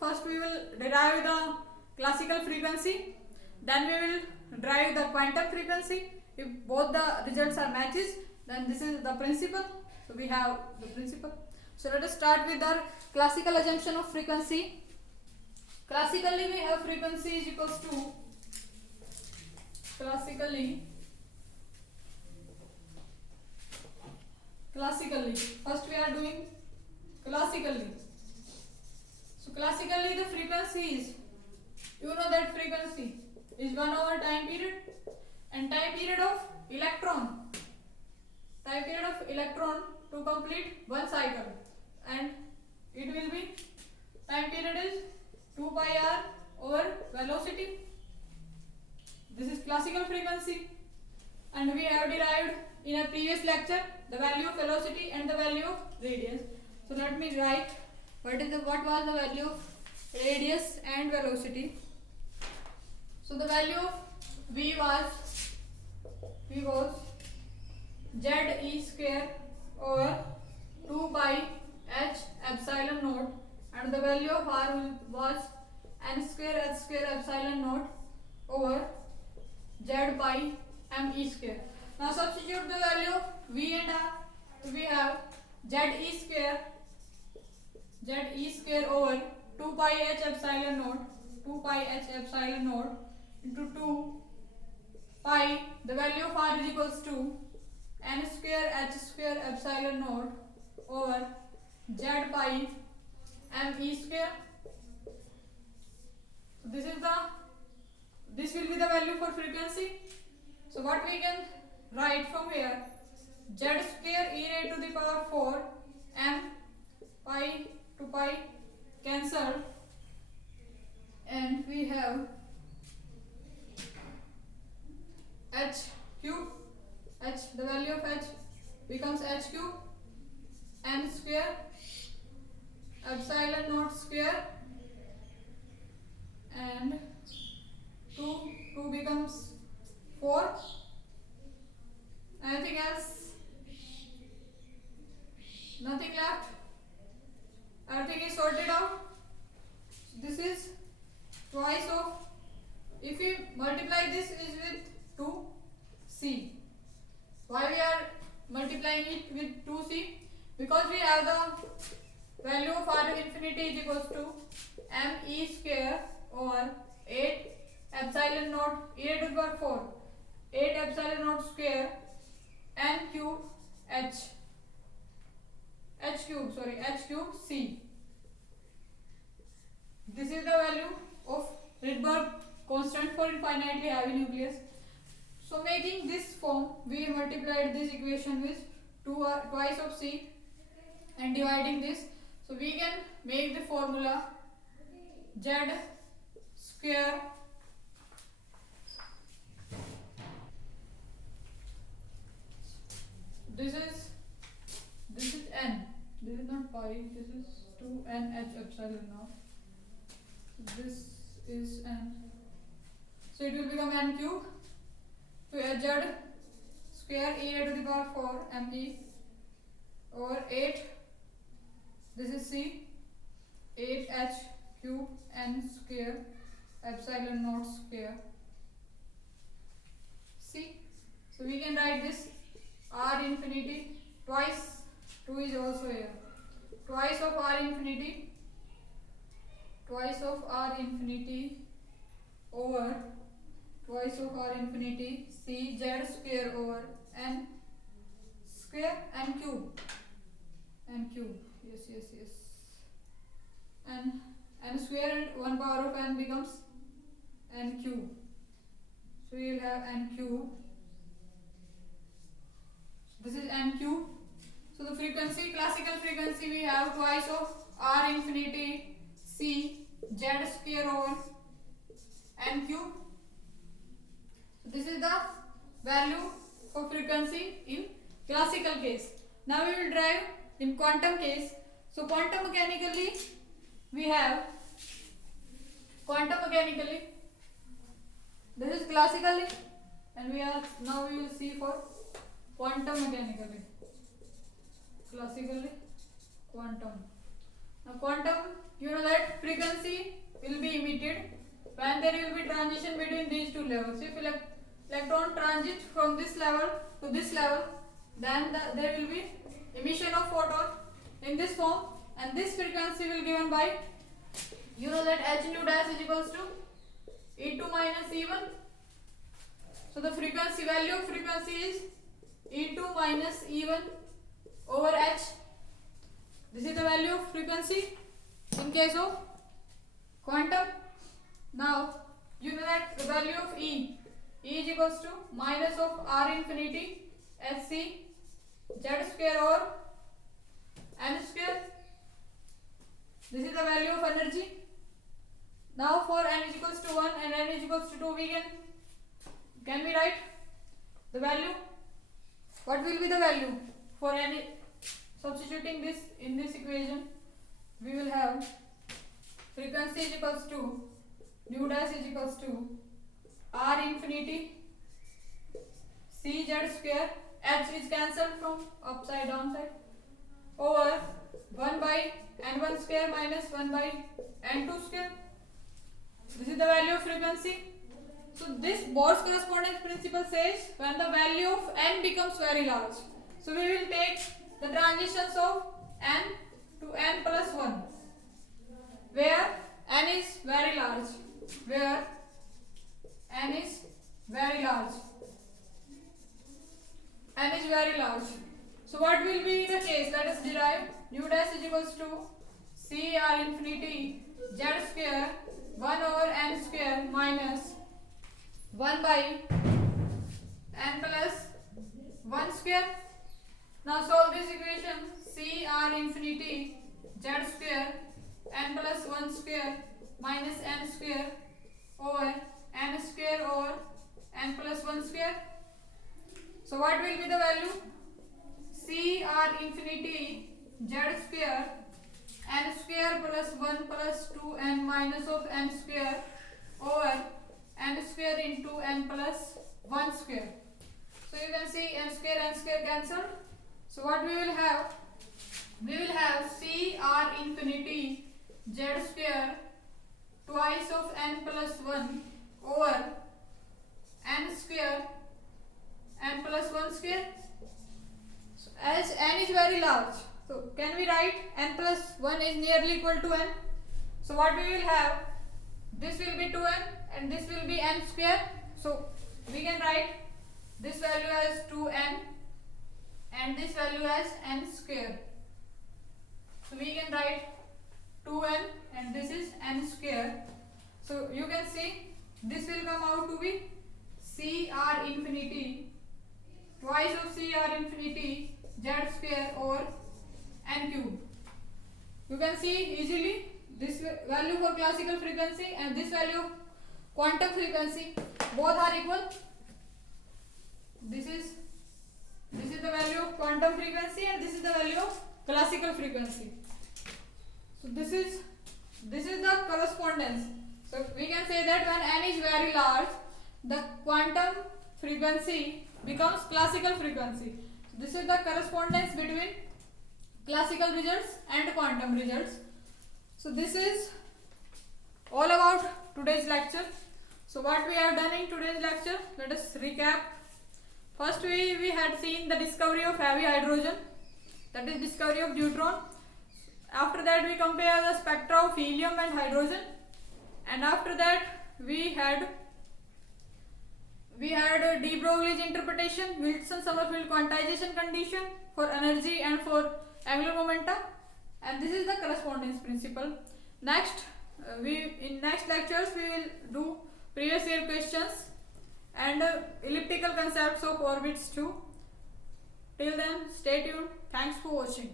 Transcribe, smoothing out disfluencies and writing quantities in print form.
First we will derive the classical frequency, then we will derive the quantum frequency. If both the results are matches, then this is the principle. So we have the principle. So let us start with our classical assumption of frequency. Classically we have frequency is equals to classically first we are doing classically. So classically the frequency is, you know that frequency is 1 over time period, and time period of electron to complete one cycle, and it will be time period is 2 pi r over velocity. This is classical frequency, and we have derived in a previous lecture the value of velocity and the value of radius. So let me write what was the value of radius and velocity. So the value of v was ze square over 2 pi h epsilon naught, and the value of r was n square h square epsilon naught over z pi m e square. Now substitute the value of v and r. We have ze square over 2 pi h epsilon naught into 2 pi, the value of r is equals to n square h square epsilon naught over z pi m e square. So this will be the value for frequency. So what we can write from here, z square e raised to the power 4 m pi to pi cancelled, and we have h cube, the value of h becomes h cube n square epsilon naught square, and 2 becomes 4. Anything else? Nothing left. Everything is sorted out. This is twice of, if we multiply this is with 2c. Why we are multiplying it with 2c? Because we have the value of r infinity is equals to m e square over 8 epsilon naught e raised to the power 4, 8 epsilon naught square n cube h cube c. This is the value of Rydberg constant for infinitely heavy nucleus. So making this form, we multiplied this equation with twice of c and dividing this. So we can make the formula z square this is n, this is not pi, this is 2n h epsilon now. This is n, so it will become n cube. So z square e raised to the power 4 m e over 8, this is c, 8 h cube n square epsilon naught square c. So we can write this r infinity twice, 2 is also here, twice of r infinity over twice of r infinity c z square over n square n cube, yes, n square and 1 power of n becomes n cube. So we will have n cube. This is n cube. So the frequency, classical frequency, we have twice of r infinity c z square over n cube. So this is the value for frequency in classical case. Now we will derive in quantum case. So quantum mechanically we have this is classically, and we will see for quantum mechanically. Classically quantum. Now quantum you know that frequency will be emitted when there will be transition between these two levels. If electron transit from this level to this level, then there will be emission of photon in this form, and this frequency will given by, you know that h nu dash is equals to E2 minus E1. So the frequency value of frequency is E2 minus E1 over h. This is the value of frequency in case of quantum. Now you know that the value of E is equals to minus of R infinity Hc Z square over n square. This is the value of energy. Now for n is equals to 1 and n is equals to 2, we can we write the value? What will be the value for n? Substituting this in this equation, we will have frequency is equals to nu dash is equals to R infinity C Z square, h is cancelled from upside down side, over 1 by n1 square minus 1 by n2 square. This is the value of frequency. So this Bohr's correspondence principle says when the value of n becomes very large, so we will take the transitions of n to n plus 1, where n is very large, where n is very large, n is very large. So what will be the case? Let us derive nu dash is equals to C R infinity Z square 1 over n square minus 1 by n plus 1 square. Now solve this equation. C R infinity Z square n plus 1 square minus n square over n square over n plus 1 square. So what will be the value? C R infinity Z square n square plus 1 plus 2n minus of n square over n square into n plus 1 square. So you can see n square cancelled. So what we will have? We will have C R infinity Z square twice of n plus 1 over n square n plus 1 square. So as n is very large, so can we write n plus 1 is nearly equal to n? So what we will have? This will be 2n and this will be n square. So we can write this value as 2n and this value as n square. So we can write 2n and this is n square. So you can see this will come out to be CR infinity twice of CR infinity Z square over n cube. You can see easily this value for classical frequency and this value of quantum frequency, both are equal. This is the value of quantum frequency and this is the value of classical frequency. So this is the correspondence. So we can say that when n is very large, the quantum frequency becomes classical frequency. So this is the correspondence between classical results and quantum results. So this is all about today's lecture. So what we have done in today's lecture, let us recap. First we had seen the discovery of heavy hydrogen, that is discovery of neutron. After that we compare the spectra of helium and hydrogen, and after that we had de Broglie's interpretation, Wilson-Sommerfeld quantization condition for energy and for angular momenta, and this is the correspondence principle. Next in next lectures we will do previous year questions and elliptical concepts of orbits too. Till then, stay tuned. Thanks for watching.